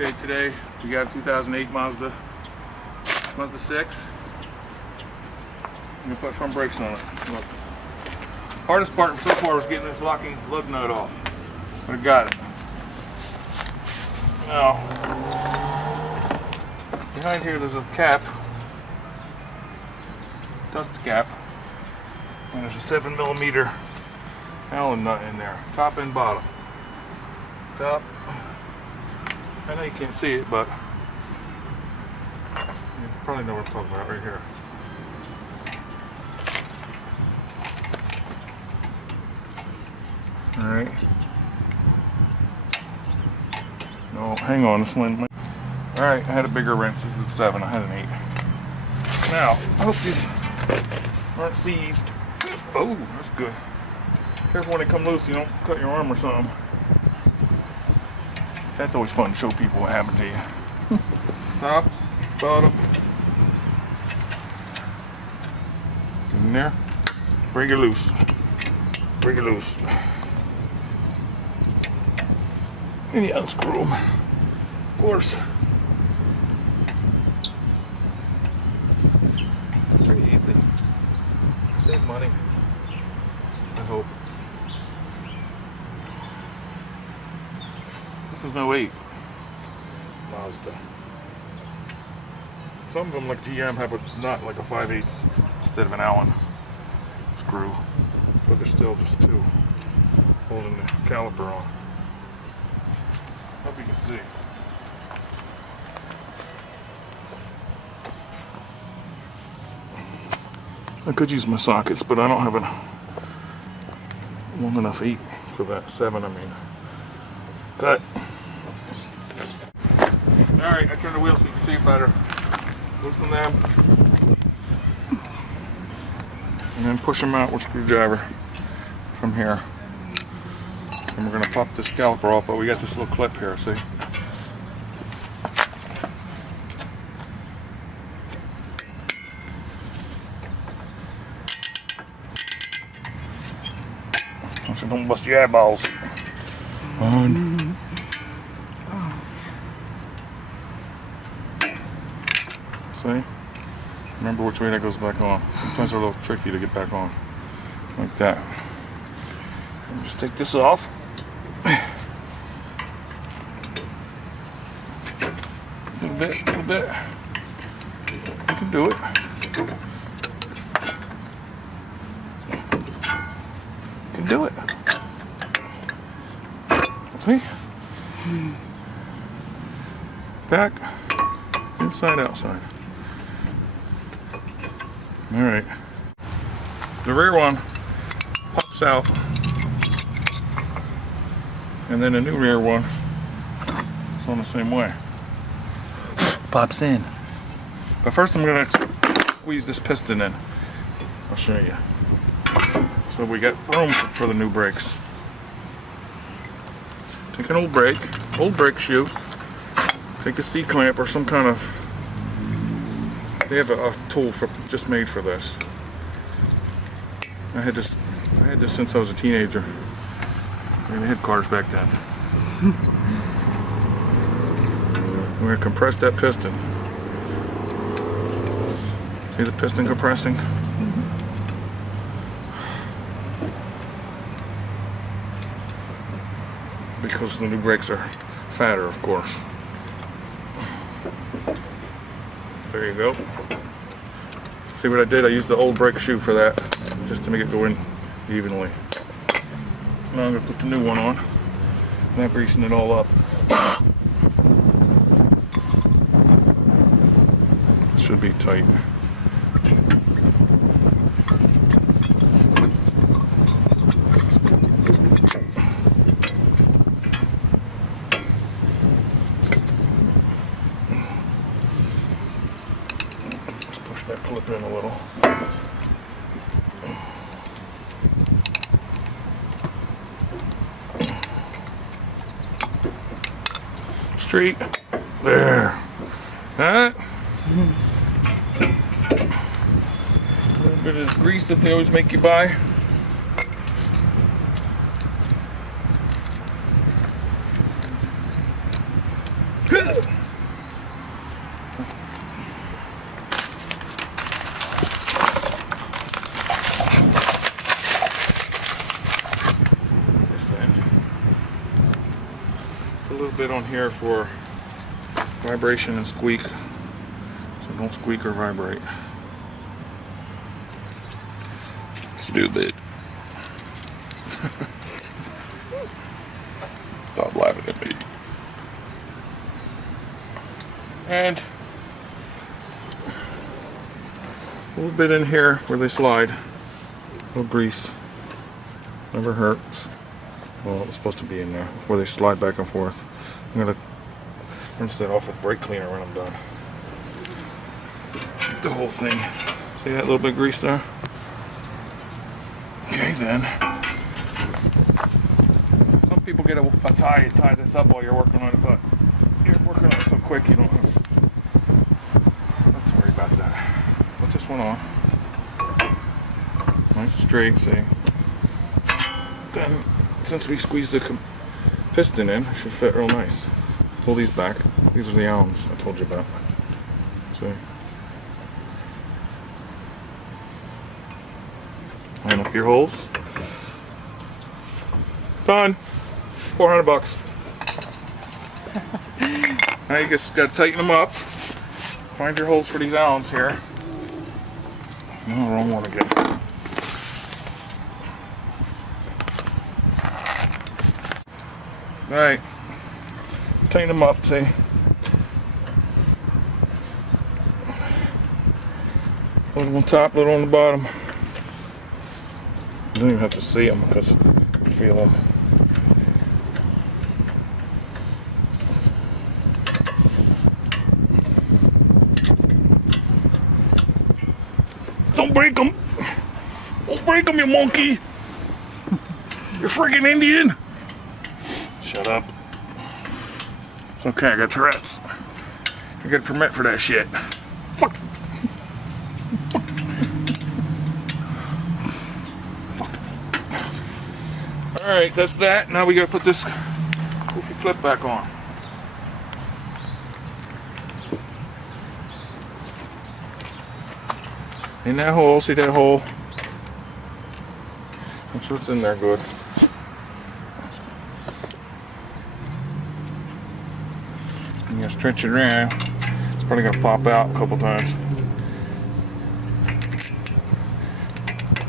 Okay, today we got a 2008 Mazda 6. I'm gonna put front brakes on it. Look. Hardest part so far was getting this locking lug nut off. But I got it. Now, behind here there's a cap, dust cap, and there's a 7mm Allen nut in there, top and bottom. Top. I know you can't see it, but you probably know what I'm talking about right here. Alright. No, hang on, this one. Alright, I had a bigger wrench. This is a 7, I had an 8. Now, I hope these aren't seized. Oh, that's good. Careful when they come loose, you don't cut your arm or something. That's always fun to show people what happened to you. Top, bottom. Get in there. Break it loose. Break it loose. And you unscrew them. Of course. Pretty easy. Save money. I hope. This is no 8 Mazda. Some of them, like GM, have a nut like a 5/8 instead of an Allen screw, but they're still just 2 holding the caliper on. Hope you can see. I could use my sockets, but I don't have a long enough 8 for that 7. I mean, cut. Alright, I turned the wheel so you can see it better. Loosen them. And then push them out with a screwdriver from here. And we're going to pop this caliper off, but we got this little clip here, see? So don't bust your eyeballs. See? Remember which way that goes back on. Sometimes they're a little tricky to get back on. Like that. And just take this off. A little bit. You can do it. You can do it. See? Back, inside, outside. Alright. The rear one pops out. And then the new rear one is on the same way. Pops in. But first I'm going to squeeze this piston in. I'll show you. So we got room for the new brakes. Take an old brake shoe. Take a C-clamp or some kind of... They have a tool just made for this. I had this since I was a teenager. I mean, they had cars back then. We're going to compress that piston. See the piston compressing? Because the new brakes are fatter, of course. There you go. See what I did? I used the old brake shoe for that, just to make it go in evenly. Now I'm going to put the new one on. I'm not greasing it all up. Should be tight. Push that clip in a little. Straight. There. That. A little bit of this grease that they always make you buy. a little bit on here for vibration and squeak, so don't squeak or vibrate. Stupid. Stop laughing at me. And a little bit in here where they slide. A little grease. Never hurts. Well, it's supposed to be in there where they slide back and forth. I'm gonna rinse that off with brake cleaner when I'm done. The whole thing. See that little bit of grease there? Okay then. Some people get a tie and tie this up while you're working on it, but you're working on it so quick you don't have to worry about that. Put this one on. Nice and straight, see? Then, since we squeezed the piston in, it should fit real nice. Pull these back. These are the Allens I told you about. See? Line up your holes. Done. 400 bucks. Now you just gotta tighten them up. Find your holes for these Allens here. No, wrong one again. Alright. Tighten them up, see? Little on top, little on the bottom. You don't even have to see them because you can feel them. Don't break them! Don't break them, you monkey! You're freaking Indian! Shut up. It's okay, I got Tourette's. I got a permit for that shit. Fuck! Alright, that's that. Now we gotta put this goofy clip back on. In that hole, see that hole? Make sure it's in there good. You gotta stretch it around. It's probably gonna pop out a couple times.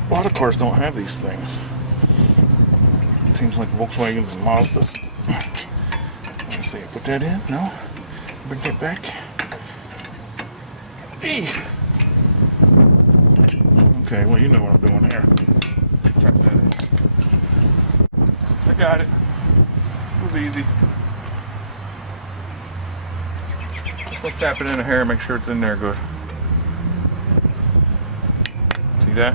A lot of cars don't have these things. It seems like Volkswagens and Mazdas. Let's see, put that in? No? Bring that back. Hey! Okay, well you know what I'm doing here. Tap that in. I got it. It was easy. Just we'll tap it in here and make sure it's in there good. See that?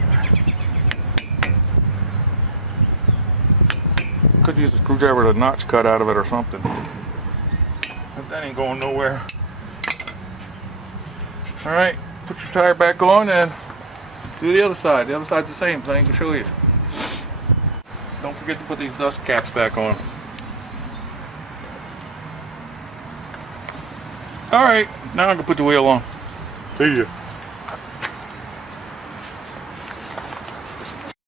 Could use a screwdriver to notch cut out of it or something. But that ain't going nowhere. Alright, put your tire back on and do the other side. The other side's the same thing. I can show you. Don't forget to put these dust caps back on. Alright, now I can put the wheel on. See ya.